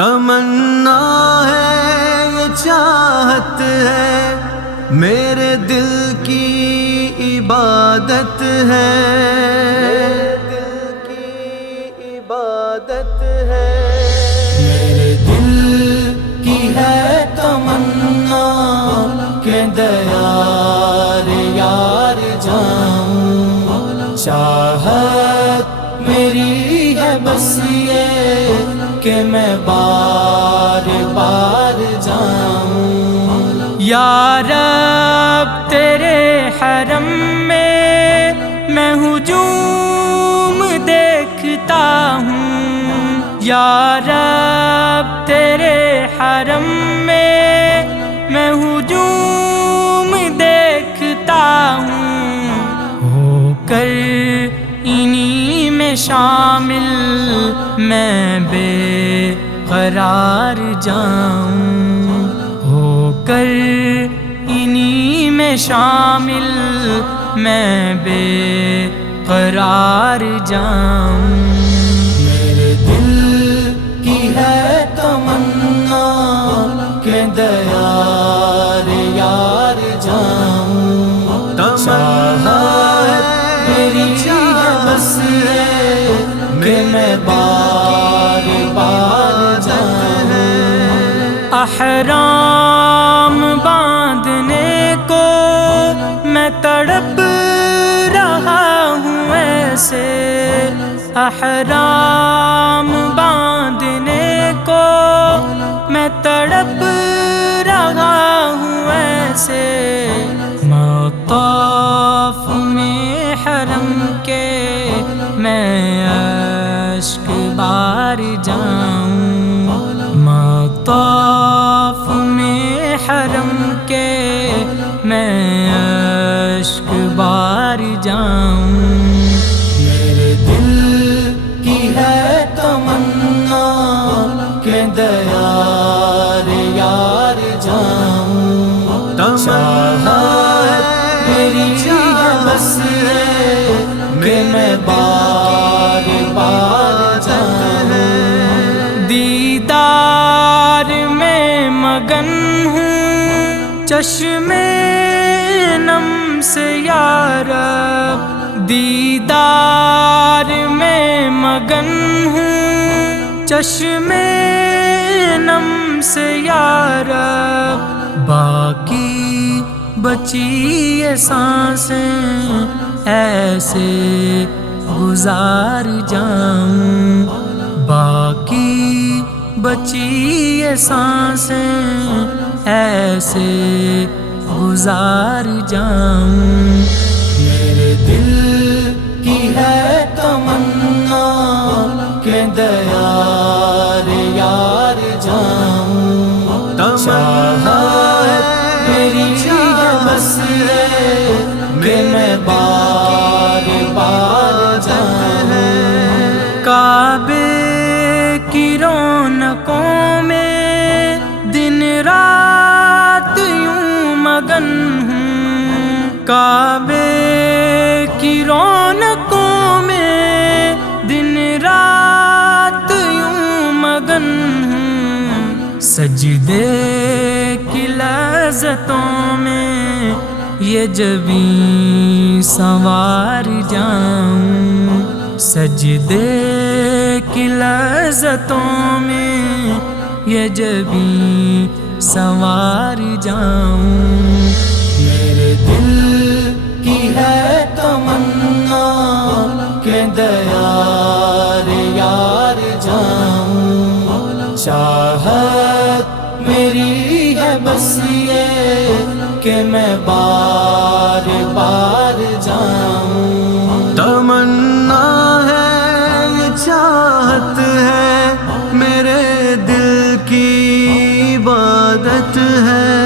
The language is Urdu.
تمنا ہے یہ چاہت ہے میرے دل کی عبادت ہے، میرے دل کی ہے تمنا کہ دیار یار جاؤں، چاہت میری ہے بس یہ کہ میں بار بار جاؤں۔ یا رب تیرے حرم میں میں ہجوم دیکھتا ہوں، یا رب تیرے حرم میں میں ہجوم دیکھتا ہوں، ہو کر انہی میں شامل میں بے قرار جاؤں، ہو کر انہی میں شامل میں بے قرار جاؤں۔ میرے دل کی ہے تمنا کہ دیار یار جاؤں، چاہت میری ہے بس یہ کہ میں بار بار جاؤں۔ احرام باندھنے کو میں تڑپ رہا ہوں ایسے، احرام باندھنے کو میں تڑپ رہا ہوں ایسے، مطاف میں حرم کے میں اشک بار جاؤں، مطاف میں حرم کے میں اشک بار جاؤں۔ میرے دل کی ہے تمنا کہ دیار یار جاؤں، چاہت میری ہے بس یہ کہ میں بار بار جاؤں۔ دیدار میں مگن ہوں چشم نم سے یا رب، دیدار میں مگن ہوں چشم نم سے یا رب، باقی بچی یہ سانسیں ایسے گزار جاؤں، باقی بچی یہ سانسیں ایسے گزار جاؤں۔ میرے دل کی ہے تمنا کہ دیار یار جاؤں، چاہت میری ہے بس یہ کہ میں بار بار جاؤں۔ کعبے کی رونقوں میں دن رات یوں مگن ہوں، کعبے کی رونقوں میں دن رات یوں مگن ہوں، سجدے کی لذتوں میں یہ جبیں سنوار جاؤں، سجدے کی لذتوں میں یہ جبیں سنوار جاؤں۔ میرے دل کی ہے تمنا کہ دیار یار جاؤں، چاہت میری ہے بس یہ کہ میں بار بار جاؤں۔ تمنا ہے یہ چاہت ہے میرے دل کی عبادت ہے۔